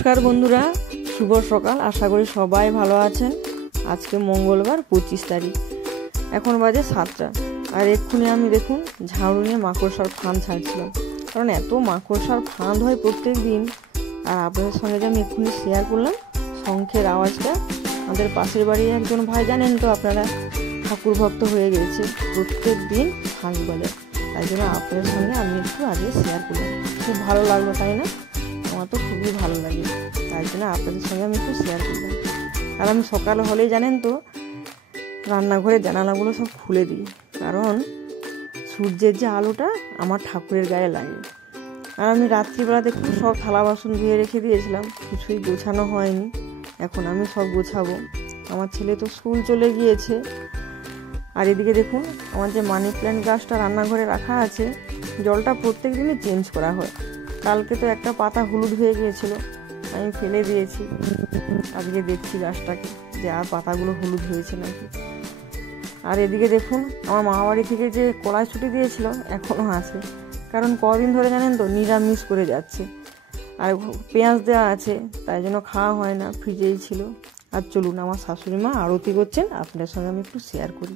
নমস্কার বন্ধুরা, শুভ সকাল। আশা করি সবাই ভালো আছেন। আজকে মঙ্গলবার 25 তারিখ, এখন বাজে 7টা। আর এক্ষুনি আমি দেখুন ঝাড়ু নিয়ে মাকড়সার ফাঁদ ছাড়ছিলাম, কারণ এত মাকড়সার ফাঁদ হয় প্রত্যেক দিন। আর আপনাদের সঙ্গে যে আমি এক্ষুনি শেয়ার করলাম শঙ্খের আওয়াজটা, আমাদের পাশের বাড়ির একজন ভাই, জানেন তো আপনারা, ঠাকুর ভক্ত হয়ে গেছে, প্রত্যেক দিন ফাঁদ বাজায়। তাই জন্য আপনাদের সঙ্গে আমি একটু আগে শেয়ার করলাম। খুব ভালো লাগলো, তাই না? আমার তো খুবই ভালো লাগে, তাই জন্য আপনাদের সঙ্গে আমি একটু শেয়ার করলাম। আর আমি সকাল হলেই জানেন তো রান্নাঘরের জানালাগুলো সব খুলে দিই, কারণ সূর্যের যে আলোটা আমার ঠাকুরের গায়ে লাগে। আর আমি রাত্রিবেলা দেখুন সব থালা বাসন ধুয়ে রেখে দিয়েছিলাম, কিছুই গোছানো হয়নি। এখন আমি সব গোছাবো। আমার ছেলে তো স্কুল চলে গিয়েছে। আর এদিকে দেখুন আমার যে মানি প্ল্যান্ট গাছটা রান্নাঘরে রাখা আছে, জলটা প্রত্যেক দিনই চেঞ্জ করা হয়। কালকে তো একটা পাতা হলুদ হয়ে গিয়েছিল, আমি ফেলে দিয়েছি। আজকে দেখছি গাছটাকে যে আর পাতাগুলো হলুদ হয়েছে নাকি। আর এদিকে দেখুন আমার মামা বাড়ি থেকে যে কড়াইশুঁটি দিয়েছিল এখনও আছে, কারণ কদিন ধরে জানেন তো নিরামিষ করে যাচ্ছে। আর পেঁয়াজ দেওয়া আছে, তাই জন্য খাওয়া হয় না, ফ্রিজেই ছিল। আর চলুন আমার শাশুড়ি মা আরতি করছেন, আপনাদের সঙ্গে আমি একটু শেয়ার করি।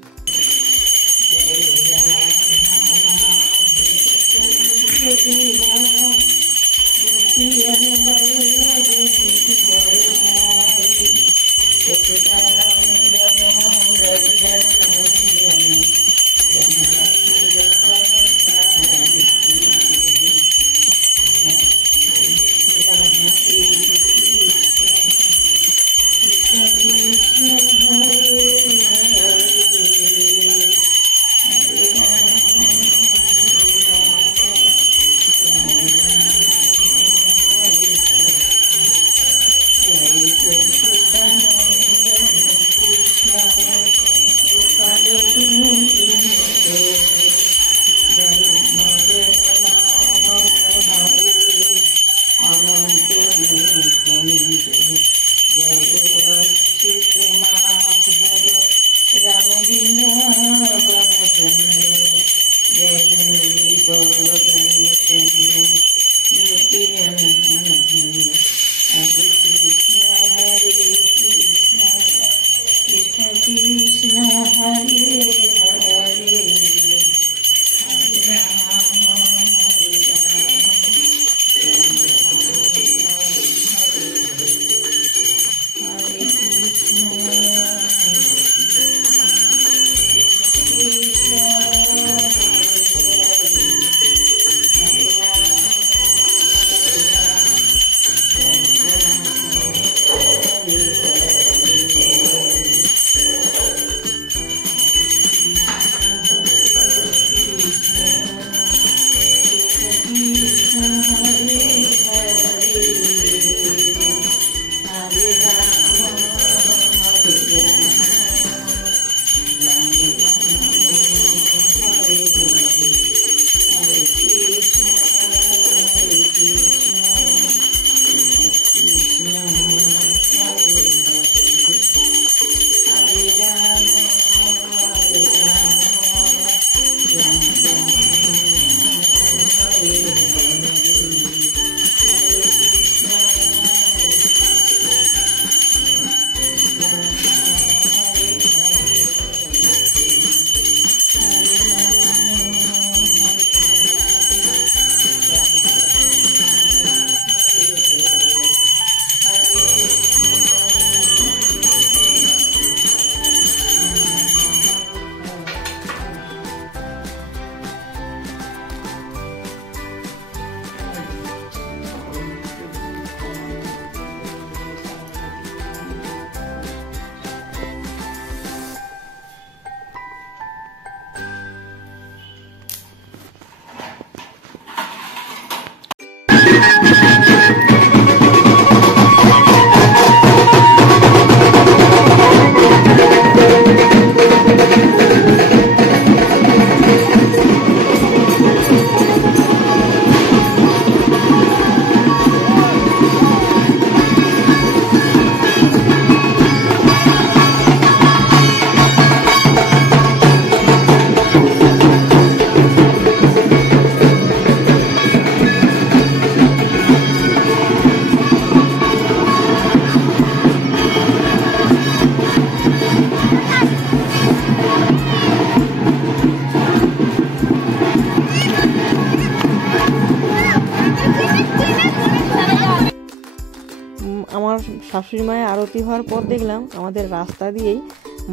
শাশুড়ি মায়ের আরতি হওয়ার পর দেখলাম আমাদের রাস্তা দিয়েই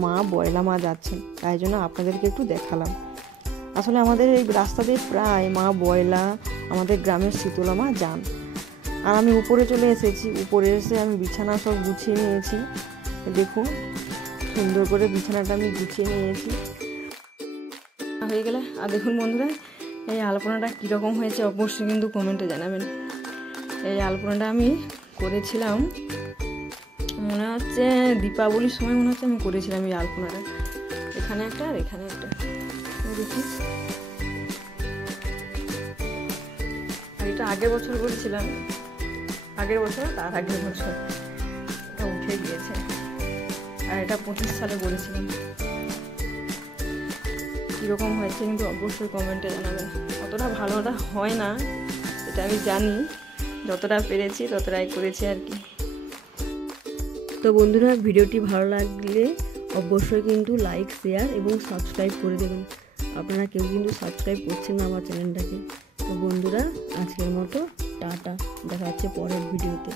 মা বয়লা মা যাচ্ছেন, তাই জন্য আপনাদেরকে একটু দেখালাম। আসলে আমাদের এই রাস্তা দিয়ে প্রায় মা বয়লা, আমাদের গ্রামের শীতলা মা যান। আর আমি উপরে চলে এসেছি, উপরে এসে আমি বিছানা সব গুছিয়ে নিয়েছি। দেখুন সুন্দর করে বিছানাটা আমি গুছিয়ে নিয়েছি হয়ে গেলে। আর দেখুন বন্ধুরা, এই আলপনাটা কীরকম হয়েছে অবশ্যই কিন্তু কমেন্টে জানাবেন। এই আলপনাটা আমি করেছিলাম মনে হচ্ছে দীপাবলির সময়, মনে হচ্ছে আমি করেছিলাম এই আলপনাটা। এখানে একটা আর এখানে একটা, দেখি। আর এটা আগের বছর করেছিলাম, আগের বছর তার আগের বছর এটা উঠে গিয়েছে। আর এটা 25 সালে করেছিলাম। কীরকম হয়েছে কিন্তু অবশ্যই কমেন্টে জানাবেন। অতটা ভালোটা হয় না এটা আমি জানি, যতটা পেরেছি ততটাই করেছি আর কি। তো বন্ধুরা, ভিডিওটি ভালো লাগলে অবশ্যই কিন্তু লাইক, শেয়ার এবং সাবস্ক্রাইব করে দেবেন। আপনারা কেউ কিন্তু সাবস্ক্রাইব করছেন না আমার চ্যানেলটাকে। তো বন্ধুরা, আজকের মতো টাটা, দেখা হচ্ছে পরের ভিডিওতে।